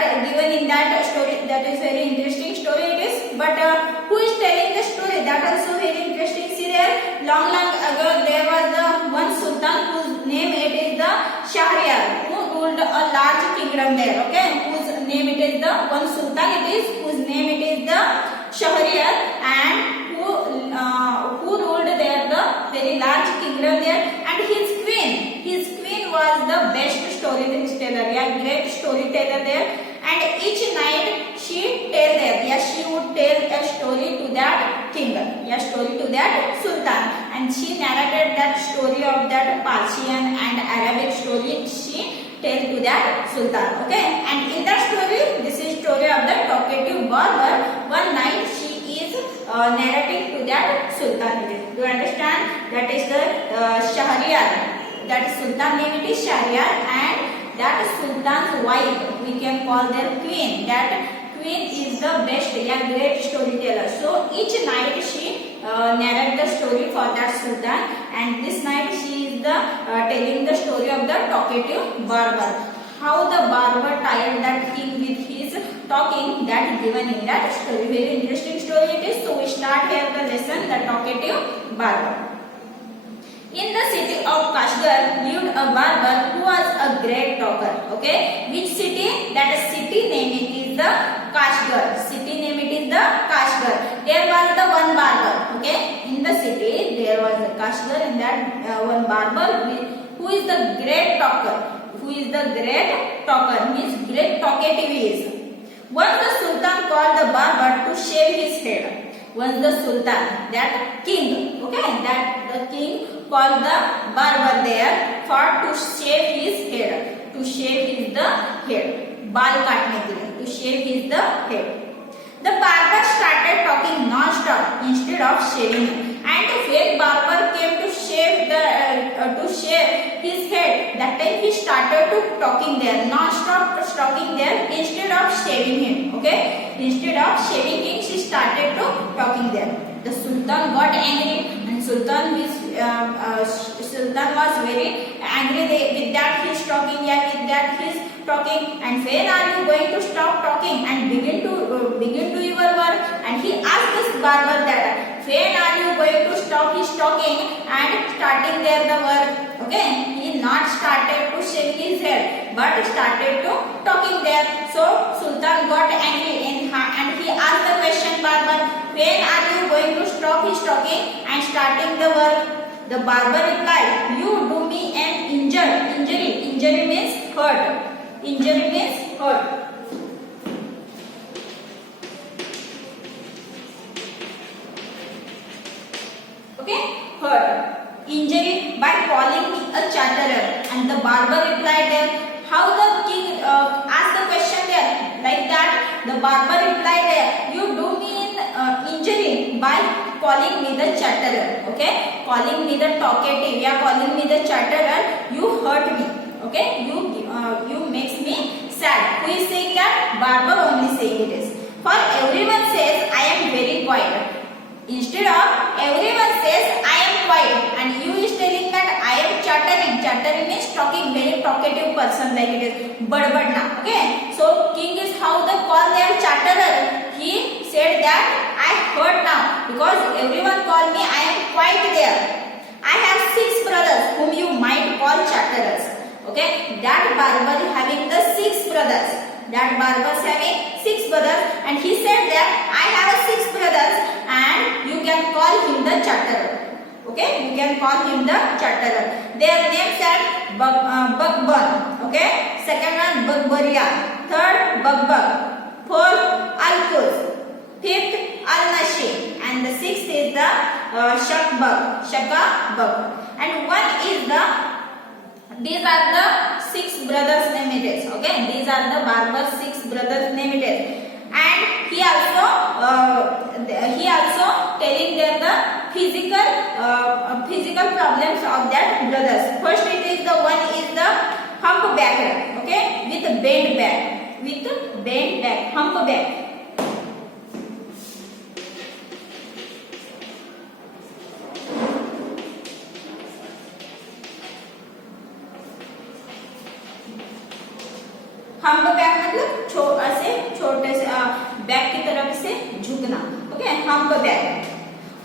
that given in that story, that is very interesting story it is. But who is telling the story? That also very interesting. See there, long ago there was the one sultan whose name it is the Shahryar, who ruled a large kingdom there. Okay, whose name it is the one sultan it is, whose name it is the Shahryar, and who ruled there the very large kingdom there, and his queen was the best storyteller, yeah, great storyteller there, and each night she tell there, yeah, she would tell a story to that king, yeah, story to that sultan, and she narrated that story of that Persian and Arabic story she tell to that sultan. Okay, and in that story, this is story of the talkative barber. One night she is narrating to that sultan. Do you understand? That is the Shahryar. That sultan name it is Shahryar, and that sultan's wife we can call their queen. That queen is the best, yeah, great storyteller. So each night she narrate the story for that sultan, and this night she is the telling the story of the talkative barber. How the barber tired that king with his talking, that given in that story. Very interesting story it is. So we start here the lesson, the talkative barber. In the city of Kashgar lived a barber who was a great talker. Okay, which city? That city name it is the Kashgar. City name it is the Kashgar. There was the one barber. Okay, in the city there was a Kashgar, and that one barber who is the great talker. Who is the great talker? Means great talkative is. Once the sultan called the barber to shave his head. Once the sultan, that king, okay, that the king called the barber there for to shave his head. To shave his the head. बाल काटने के लिए. To shave his the head. The barber started talking non-stop instead of shaving, and when barber came to shave his head, that time he started to talking there, non-stop talking there instead of shaving him. Okay, instead of shaving him, she started to talking there. The sultan got angry, and sultan was very angry with that he's talking, yeah, with that he's talking, and when are you going to stop talking and begin to your work? And he asked this barber that when are you going to stop his talking and starting there the work? Okay, he not started to shake his head, but started to talking there. So sultan got angry, and he asked the question barber, when are you going to stop his talking and starting the work? The barber replied, you do me an injury. Injury means hurt. Injury means hurt. Okay, hurt. Injury by calling me a chatterer. And the barber replied there, how the king asked the question there, like that. The barber replied there, you do me an injury by calling me the chatterer. Okay, calling me the talkative, yeah, calling me the chatterer, you hurt me. Okay, you makes me sad. Who is saying that? Barber only saying it is. For everyone says I am very quiet. Instead of everyone says I am quiet, and you is telling that I am chattering. Chattering means talking, very talkative person like it is. Badbadna. Okay. So king is how the call their chatterer. He said that I heard now because everyone call me I am quiet there. I have 6 brothers whom you might call chatterers. Okay, that barber having the 6 brothers. That barber is having 6 brothers, and he said that I have 6 brothers, and you can call him the chatterer. Okay, you can call him the chatterer. Their names are Bakban. Okay, second one Bakbaria, third Bagbag, fourth Alkuz, fifth Al-Nashi, and the 6th is the Shakabag, and one is the. These are the 6 brothers name it is. Okay, these are the barber's 6 brothers name it is. And he also telling them the physical problems of that brothers. First it is the one is the humpback. Okay, with bent back, humpback. humpback मतलब ऐसे छोटे से back की तरफ से झुकना, okay, hump back.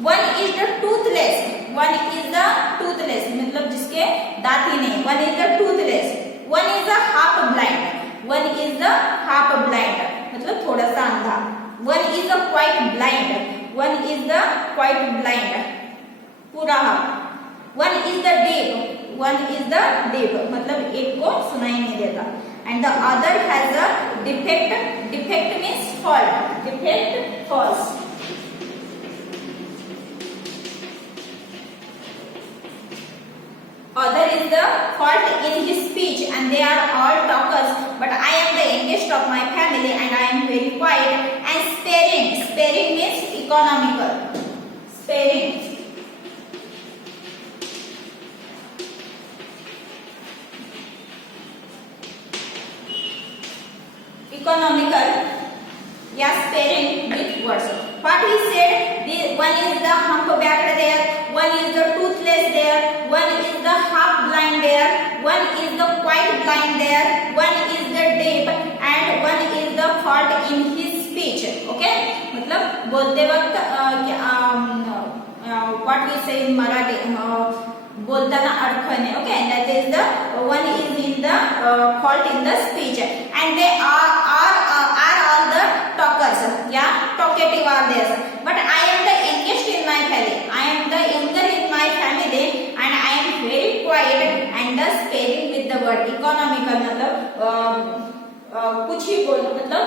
One is the toothless, one is the toothless मतलब जिसके दांत ही नहीं, one is the toothless. One is the half blind, one is the half blind मतलब थोड़ा सा अंधा। One is the quite blind, one is the quite blind पूरा half. One is the deaf, one is the deaf मतलब एक को सुनाई नहीं देता। And the other has a defect, defect means fault, defect faults. Other is the fault in his speech and they are all talkers, but I am the youngest of my family and I am very quiet and sparing. Sparing means economical. Sparing. Economical. Yeah, sparing with words. What he said, one is the humpbacked there, one is the toothless there, one is the half blind there, one is the quite blind there, one is the deaf and one is the fault in his speech. Okay, मतलब बोलते वक्त what we say in Marathi बोलताना अडखळणे. Okay, that is the one is in the fault in the speech and they are all the talkers. Yeah, talkative are there. But I am the youngest in my family. I am the younger in my family and I am very quiet and the sparing with the word. Economical मतलब कुछ ही बोलना मतलब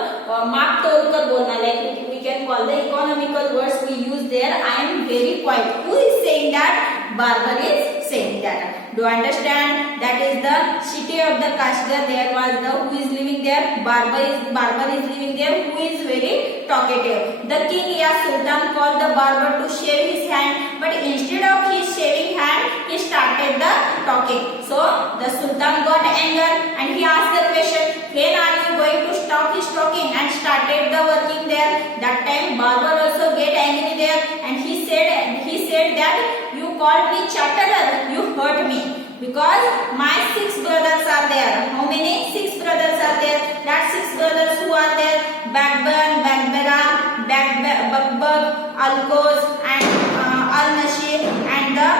माप तोल कर बोलना. Like we can call the economical words we use there. I am very quiet. Who is saying that? Barber is saying that. Do you understand? That is the city of the Kashgar. There was the who is living there. Barber is living there. Who is very talkative. The king या sultan called the barber to shave his hand, but instead of his shaving hand, he started the talking. So the sultan got anger and he asked the question, when are you going to stop his talking, and started the working there. That time barber also get angry there and he said that you called me chatterer, you hurt me because my 6 brothers are there. How many? 6 brothers are there. That 6 brothers who are there, Bagban, Bagbera, Bagbag, Alkoz and Al-Nashir and the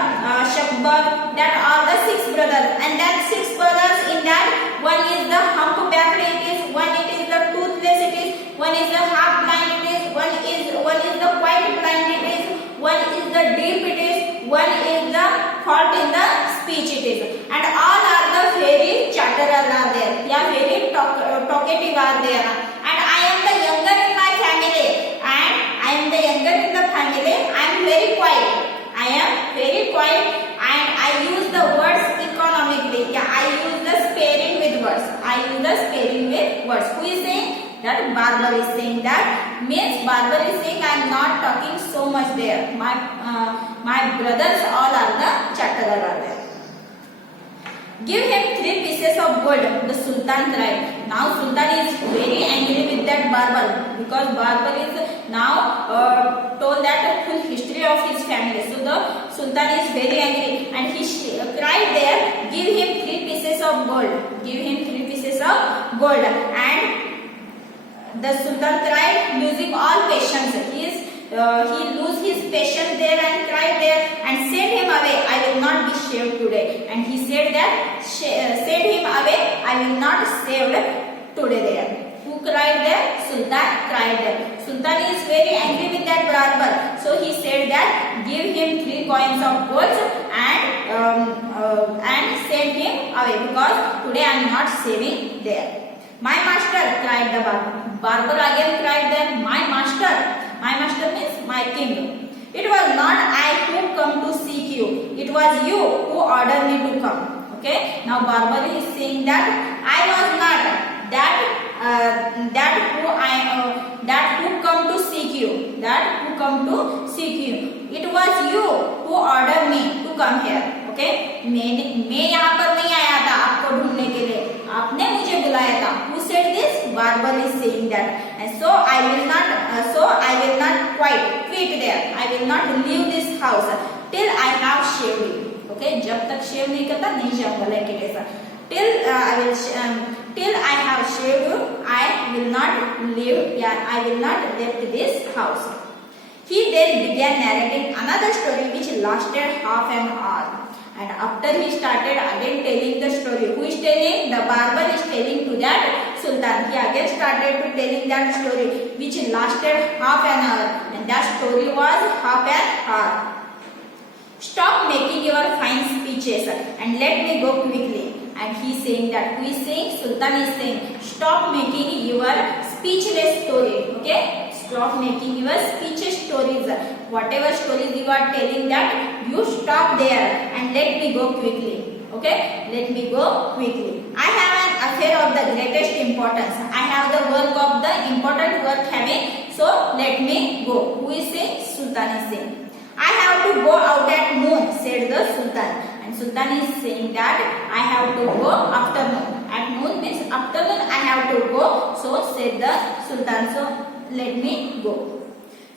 Shakbag. That are the 6 brothers, and that 6 brothers in that one is the humpbacked it is, one it is the toothless it is, one is the half blind it is, one is the quite blind it is, one is the deaf it is, one is the fault in the speech it is, and all are the very chatterer are there. Yeah, very talkative are there. And I am the younger in my family, and I am the younger in the family. I am very quiet. I am very quiet, and I use the words economically. Yeah, I use the sparing with words. I use the sparing with words. Who is saying? That barber is saying that. Means barber is saying I am not talking so much there. My brothers all are the chatterer are there. Give him 3 pieces of gold, the sultan cried. Now sultan is very angry with that barber because barber is now told that full history of his family. So the sultan is very angry and he cried there, give him 3 pieces of gold. Give him 3 pieces of gold. And the sultan cried, losing all patience. He lose his patience there and cried there and send him away. I will not be shaved today. And he said that send him away. I will not shaved today there. Who cried there? Sultan cried there. Sultan is very angry with that barber. So he said that give him 3 coins of gold and send him away because today I am not shaving there. My master, cried the barber. Barber again cried there, my master. My master means my king. It was not I who come to seek you. It was you who ordered me to come. Okay. Now barber is saying that I was not that who come to seek you. That who come to seek you. It was you who ordered me to come here. Okay. मैं यहाँ पर नहीं आया था आपको ढूंढने के लिए. आपने मुझे बुलाया था. Who said this? Barber is saying that. And so I will not quite quit there. I will not leave this house till I have shaved you. Okay. जब तक शेव नहीं करता नहीं जाऊंगा like it ऐसा. Till till I have shaved you, I will not leave. Yeah, I will not leave this house. He then began narrating another story which lasted half an hour. And after he started again telling the story, who is telling? The barber is telling to that Sultan. He again started to telling that story which lasted half an hour, and that story was half an hour. Stop making your fine speeches and let me go quickly. And he is saying that, who is saying? Sultan is saying, stop making your speechless story. Okay? Stop making your speechless stories. Whatever stories you are telling, that you stop there and let me go quickly. Okay? Let me go quickly. I have an affair of the greatest importance. I have the work of the important work having. So let me go. Who is saying? Sultan is saying. I have to go out at noon, said the Sultan. And Sultan is saying that I have to go afternoon. At noon means afternoon I have to go. So said the Sultan. So let me go.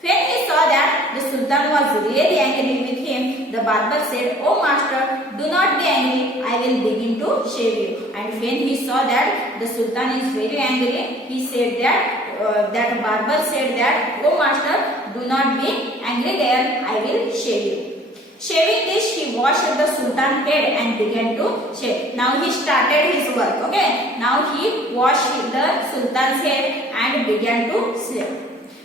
When he saw that the Sultan was really angry with him, the barber said, "Oh master, do not be angry. I will begin to shave you." And when he saw that the Sultan is very angry, he said that barber said that, "Oh master, do not be angry there. I will shave you." Shaving this, he washed the Sultan's head and began to shave. Now he started his work. Okay. Now he washed the Sultan's head and began to shave.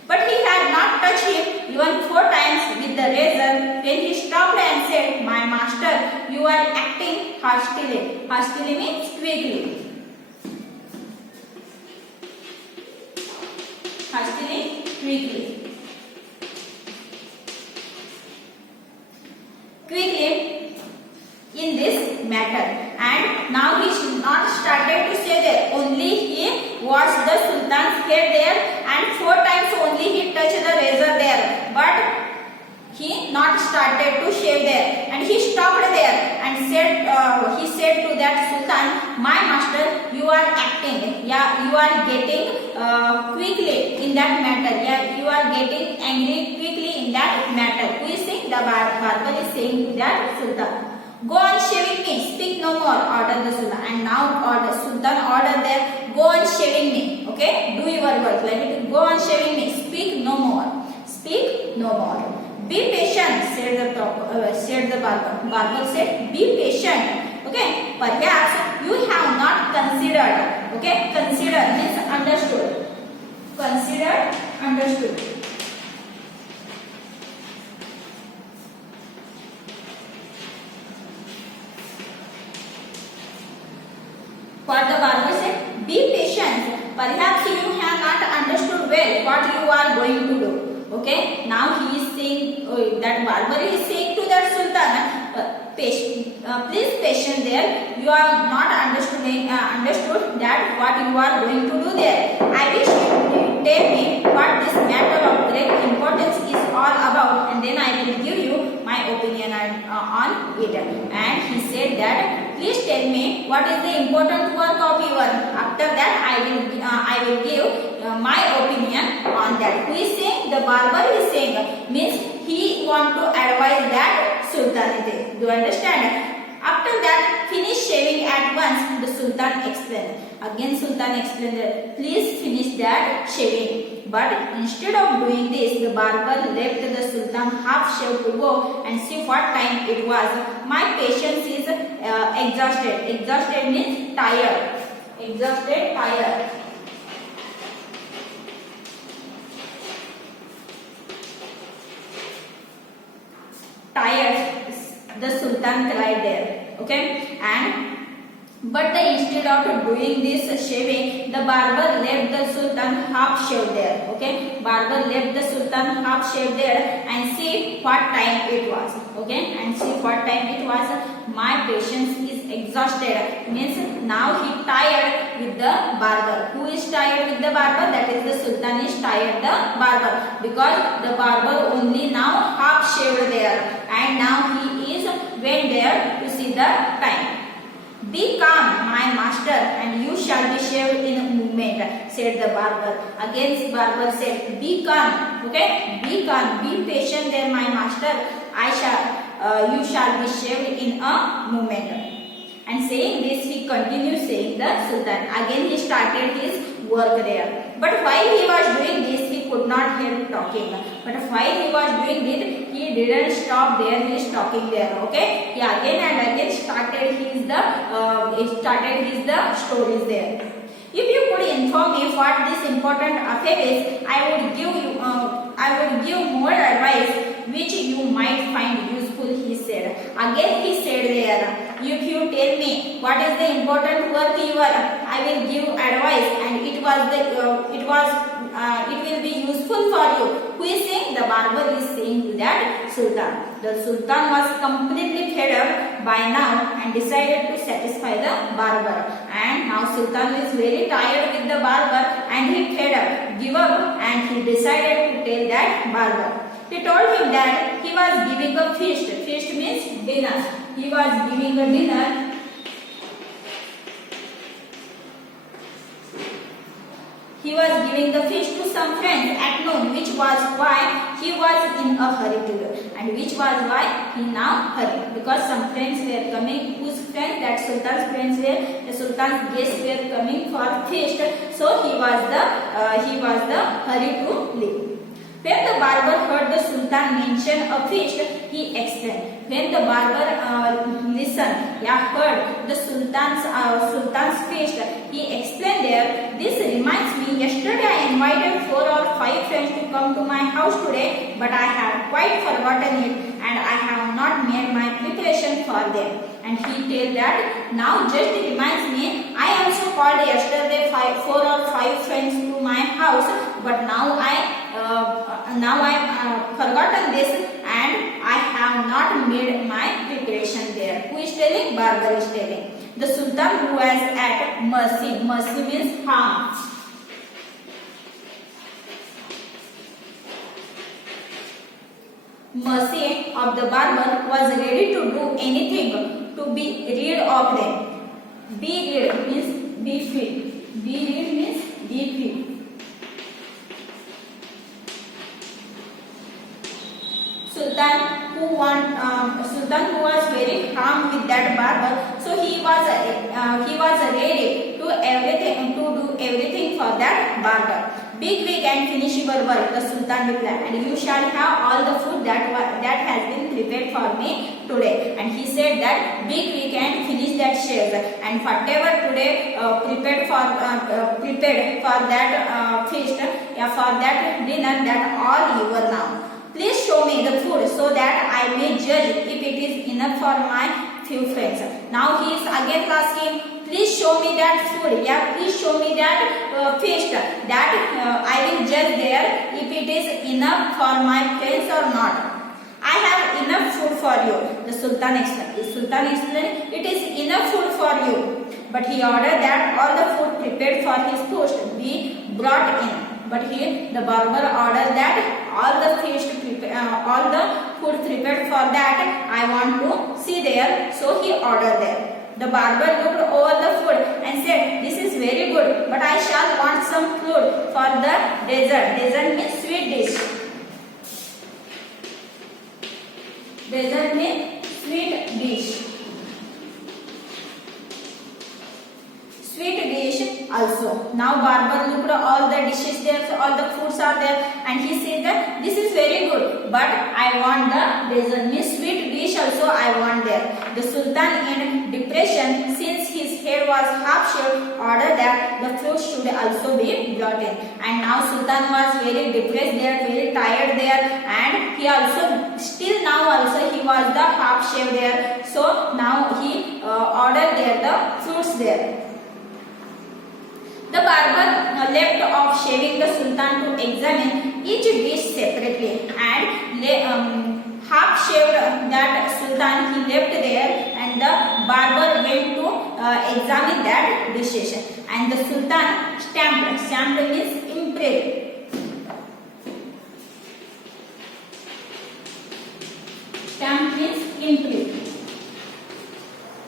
But he had not touched him even 4 times with the razor when he stopped and said, "My master, you are acting hastily." Hastily means quickly. Hastily, quickly. Quickly in this matter. And now he not started to say that only he washed the Sultan's head there and 4 times only he touched the razor there, but he not started to shave there, and he stopped there and said he said to that Sultan, "My master, you are acting, yeah, you are getting quickly in that matter, yeah, you are getting angry quickly in that matter." Who is saying? The barber is saying to that Sultan. "Go on shaving me, speak no more," ordered the Sultan. And now Sultan ordered there, "Go on shaving me, okay, do your work, let it go on shaving me, speak no more, speak no more." "Be patient," said the barber. Barber said, "Be patient, okay, perhaps you have not considered." Okay, consider means understood. Considered, understood. What the barber said? "Be patient. Perhaps you have not understood well what you are going to do." Okay. Now he is saying, that barber is saying to that Sultan, please patient there. You are not understood that what you are going to do there. I wish you tell me what this matter of great importance is all about, and then I will give you my opinion on it. And he said that, "Please tell me what is the important work of yours. After that I will give my opinion on that." Who is saying? The barber is saying, means he want to advise that Sultan. Do you understand? After that, finish shaving at once, the Sultan explained. Again Sultan explained that, "Please finish that shaving." But instead of doing this, the barber left the Sultan half shaved to go and see what time it was. "My patience is exhausted." Exhausted means tired. Exhausted, tired. Tired, the Sultan cried there. Okay, but instead of doing this shaving, the barber left the Sultan half shaved there. Okay, barber left the Sultan half shaved there and see what time it was. Okay, and see what time it was. "My patience is exhausted," means now he tired with the barber. Who is tired with the barber? That is the Sultan is tired the barber, because the barber only now half shaved there, and now he is went there to see the time. "Be calm, my master, and you shall be shaved in a moment," said the barber. Again barber said, "Be calm, okay, be calm, be patient there, my master. You shall be shaved in a moment." And saying this, he continued saying the Sultan. Again he started his work there. But while he was doing this, he could not help talking. But while he was doing it, he didn't stop there. He is talking there. Okay. He again and again started his the stories there. If you could inform me what this important affair is, I would give more advice which you might find useful, he said. Again he said there, if you tell me what is the important work you are, I will give advice, and it will be useful for you. Who is saying? The barber is saying to that Sultan. The Sultan was completely fed up by now and decided to satisfy the barber. And now Sultan is very tired with the barber and he fed up, give up, and he decided to tell that barber. He told him that he was giving a feast. Feast means dinner. He was giving a dinner. He was giving the feast to some friends at noon, which was why he was in a hurry to do, and which was why he now hurried, because some friends were coming. Whose friends? That Sultan's friends were. The Sultan's guests were coming for feast, so he was the hurry to leave. When the barber heard the Sultan mention a feast, he explained. When the barber heard the Sultan's feast, he explained there. This reminds me. Yesterday I invited 4 or 5 friends to come to my house today, but I have quite forgotten it, and I have not made my preparation for them. And he told that now just reminds me. I also called yesterday 4 or 5 friends to my house, but now I forgotten this, and I have not made my preparation there. Who is telling? Barber is telling. The Sultan, who was at mercy. Mercy means harm. Mercy of the barber was ready to do anything to be rid of them. Be rid means be free. Be rid means be free. Sultan who was very calm with that barber, so he was ready to do everything for that barber. Big wig and finish your work, the Sultan replied, and you shall have all the food that has been prepared for me today. And he said that big wig and finish that shave, and whatever today prepared for that feast, for that dinner, that all you are now. Please show me the food so that I may judge if it is enough for my few friends. Now he is again asking, please show me that food. Yeah, please show me that feast. That I will judge there if it is enough for my friends or not. I have enough food for you. The Sultan explained, it is enough food for you. But he ordered that all the food prepared for his feast be brought in. But here the barber ordered that all the food prepared for that I want to see there. So he ordered there. The barber looked over the food and said, this is very good, but I shall want some food for the dessert. Dessert means sweet dish. Dessert means sweet dish. Sweet dish also. Now barber looked at all the dishes there, so all the foods are there, and he said that this is very good, but I want the dessert means sweet dish also I want there. The Sultan in depression, since his head was half shaved, ordered that the food should also be brought in. And now Sultan was very depressed there, very tired there, and he also he was the half shaved there. So now he ordered there the fruits there. The barber left off shaving the Sultan to examine each dish separately, and half-shaved that Sultan he left there, and the barber went to examine that dishes. And the Sultan stamped. Stamped means imprint. Stamp means imprint.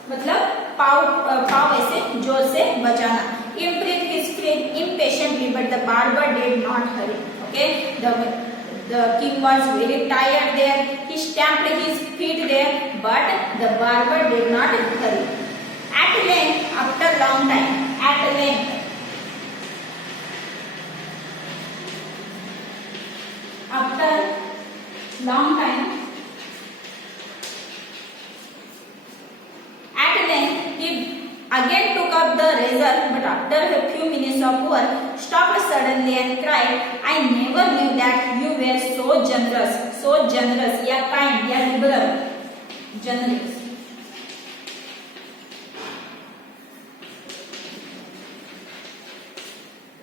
मतलब पाव ऐसे जोर से बचाना. Imprint his friend impatiently, but the barber did not hurry. Okay, the king was very tired there. He stamped his feet there, but the barber did not hurry. At length, after long time. At length. After long time. At length, he again took up the razor, but after a few minutes of work, stopped suddenly and cried, I never knew that you were so generous. So generous, yeah, kind, yeah, liberal. Generous.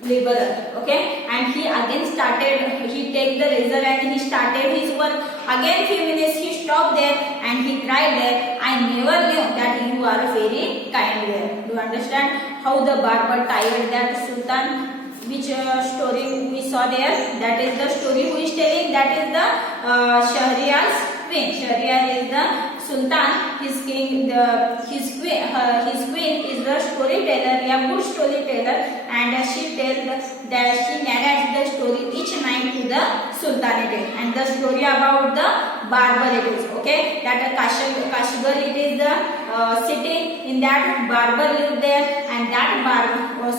Liberal, okay, and he again started, he take the razor and he started his work. Again few minutes he stopped there and he cried there, I never knew that you are very kind there. Do you understand how the barber tired that sultan? Which story we saw there? That is the story who is telling, that is the Shahryar's queen. Shahryar is the sultan, his king, his queen is the storyteller, yeah, good storyteller, and she tells that she narrates the story each night to the sultanate, and the story about the barber it is, okay, that Kashgar it is the city, in that barber lived there, and that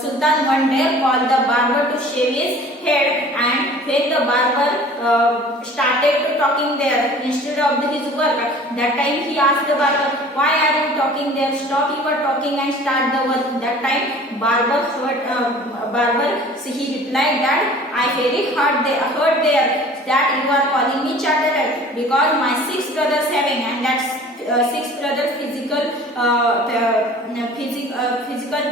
sultan one day called the barber to shave his head, and when the barber started to talking there instead of his work, that time he asked the barber, why are you talking there, stop your talking and start the work. That time barber so he replied that I very heard there that you are calling me chatterer, because my 6 brothers having, and that's 6 brothers physical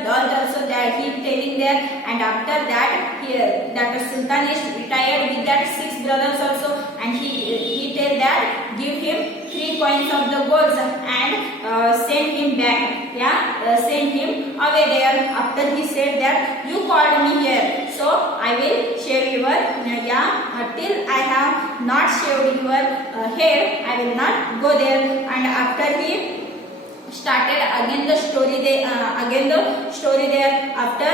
doll also that he telling there, and after that here that sultan is retired with that 6 brothers also, and he tell that give him 3 coins of the gold and send him back, yeah, send him away there. After he said that you called me here, so I will shave your till I have not shaved your hair, I will not go there. And after he started again the story there, after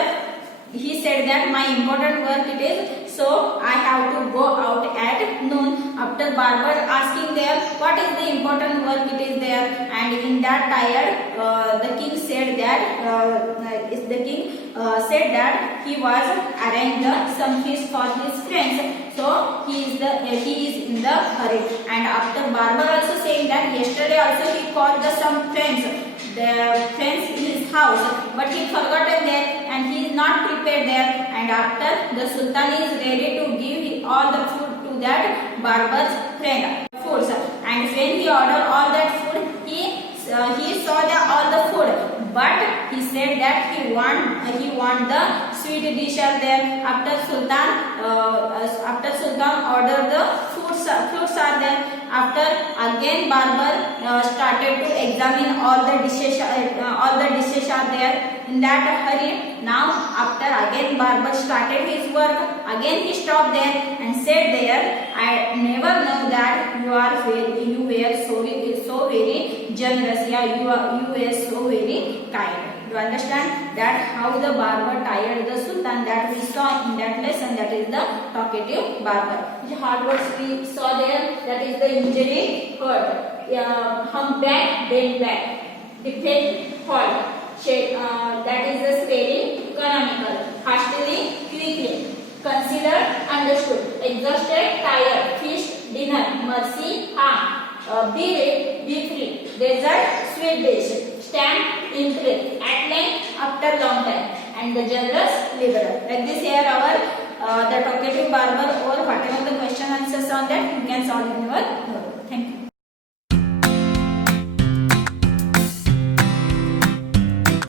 he said that my important work it is, so I have to go out at noon. After barber asking there what is the important work it is there, and in that tired the king said that he was arranging some feast for his friends, so he is in the hurry. And after barber also saying that yesterday also he called some friends in his house, but he forgotten there and he is not prepared there. And after the sultan is ready to give all the food to that barber's friend foods, and when he ordered all that food, he saw all the food, but he said that he want the sweet dish are there. After sultan ordered the fruits are there. After again barber started to examine all the dishes are there. In that hurry, now after again barber started his work, again he stopped there and said there, I never know that you were so very generous, yeah, you were so very kind. You understand that how the barber tired the sultan, that we saw in that lesson, that is the talkative barber. The hard words we saw there, that is the injury, hurt, humpback, bent back, defect, halt, that is the spelling, economical, hastily, quickly, considered, understood, exhausted, tired, feast, dinner, mercy, harm, be rich, be free, desert, sweet dish, stand, impress, at length, after long time, and the generous, liberal. Like this here our the talkative barber, or whatever the question answers on that you can solve in your notebook. Thank you.